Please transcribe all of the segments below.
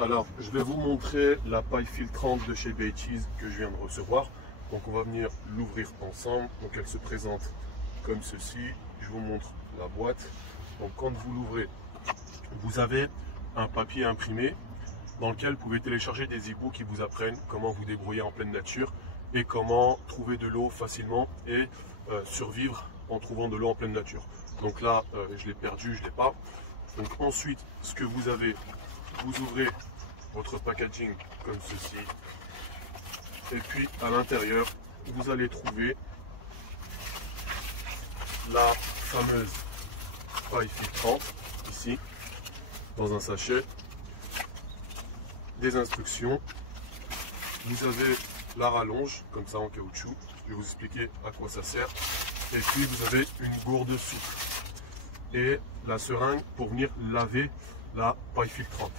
Alors, je vais vous montrer la paille filtrante de chez Baycheese que je viens de recevoir. Donc, on va venir l'ouvrir ensemble. Donc, elle se présente comme ceci. Je vous montre la boîte. Donc, quand vous l'ouvrez, vous avez un papier imprimé dans lequel vous pouvez télécharger des e-books qui vous apprennent comment vous débrouiller en pleine nature et comment trouver de l'eau facilement et survivre en trouvant de l'eau en pleine nature. Donc là, je l'ai perdu, je ne l'ai pas. Donc ensuite, ce que vous avez, vous ouvrez votre packaging comme ceci. Et puis à l'intérieur, vous allez trouver la fameuse paille filtrante, ici, dans un sachet. Des instructions. Vous avez la rallonge, comme ça en caoutchouc. Je vais vous expliquer à quoi ça sert. Et puis vous avez une gourde souple. Et la seringue pour venir laver la paille filtrante.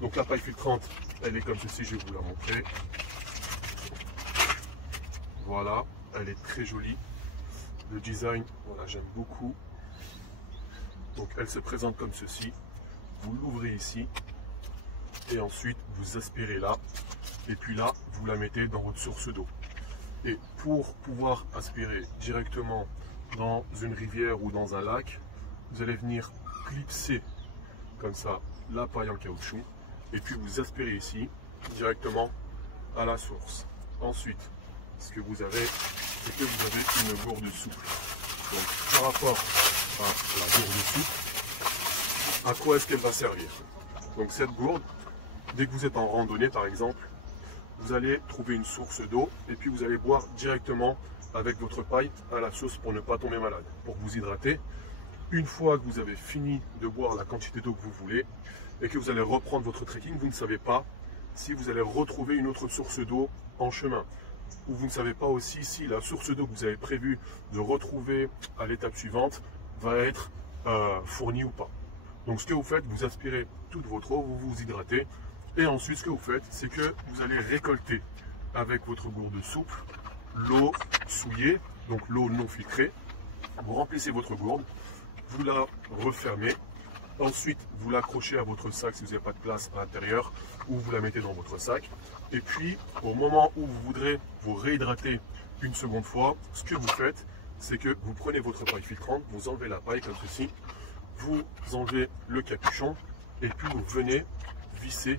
Donc la paille filtrante, elle est comme ceci, je vais vous la montrer. Voilà, elle est très jolie. Le design, voilà, j'aime beaucoup. Donc elle se présente comme ceci. Vous l'ouvrez ici. Et ensuite, vous aspirez là. Et puis là, vous la mettez dans votre source d'eau. Et pour pouvoir aspirer directement dans une rivière ou dans un lac, vous allez venir clipser comme ça la paille en caoutchouc. Et puis vous aspirez ici directement à la source. Ensuite, ce que vous avez, c'est que vous avez une gourde souple. Donc par rapport à la gourde souple, à quoi est-ce qu'elle va servir? Donc cette gourde, dès que vous êtes en randonnée par exemple, vous allez trouver une source d'eau et puis vous allez boire directement avec votre paille à la source pour ne pas tomber malade, pour vous hydrater. Une fois que vous avez fini de boire la quantité d'eau que vous voulez et que vous allez reprendre votre trekking, vous ne savez pas si vous allez retrouver une autre source d'eau en chemin. Ou vous ne savez pas aussi si la source d'eau que vous avez prévu de retrouver à l'étape suivante va être fournie ou pas. Donc ce que vous faites, vous aspirez toute votre eau, vous vous hydratez. Et ensuite, ce que vous faites, c'est que vous allez récolter avec votre gourde souple l'eau souillée, donc l'eau non filtrée. Vous remplissez votre gourde, vous la refermez. Ensuite, vous l'accrochez à votre sac si vous n'avez pas de place à l'intérieur, ou vous la mettez dans votre sac. Et puis, au moment où vous voudrez vous réhydrater une seconde fois, ce que vous faites, c'est que vous prenez votre paille filtrante, vous enlevez la paille comme ceci, vous enlevez le capuchon, et puis vous venez visser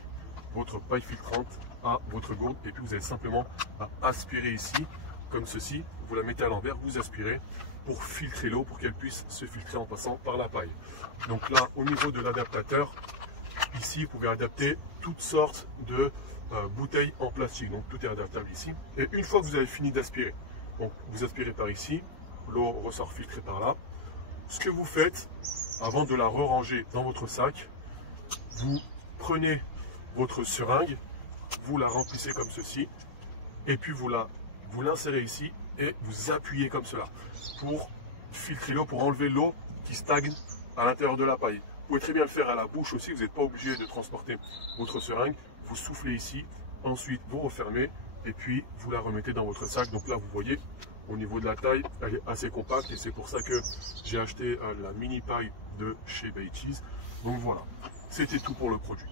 votre paille filtrante à votre gourde et puis vous avez simplement à aspirer ici comme ceci, vous la mettez à l'envers, vous aspirez pour filtrer l'eau pour qu'elle puisse se filtrer en passant par la paille. Donc là au niveau de l'adaptateur, ici vous pouvez adapter toutes sortes de bouteilles en plastique, donc tout est adaptable ici. Et une fois que vous avez fini d'aspirer, donc vous aspirez par ici, l'eau ressort filtrée par là. Ce que vous faites avant de la re-ranger dans votre sac, vous prenez votre seringue, vous la remplissez comme ceci, et puis vous l'insérez ici et vous appuyez comme cela pour filtrer l'eau, pour enlever l'eau qui stagne à l'intérieur de la paille. Vous pouvez très bien le faire à la bouche aussi, vous n'êtes pas obligé de transporter votre seringue, vous soufflez ici, ensuite vous refermez et puis vous la remettez dans votre sac. Donc là vous voyez, au niveau de la taille, elle est assez compacte et c'est pour ça que j'ai acheté la mini paille de chez Baycheese. Donc voilà, c'était tout pour le produit.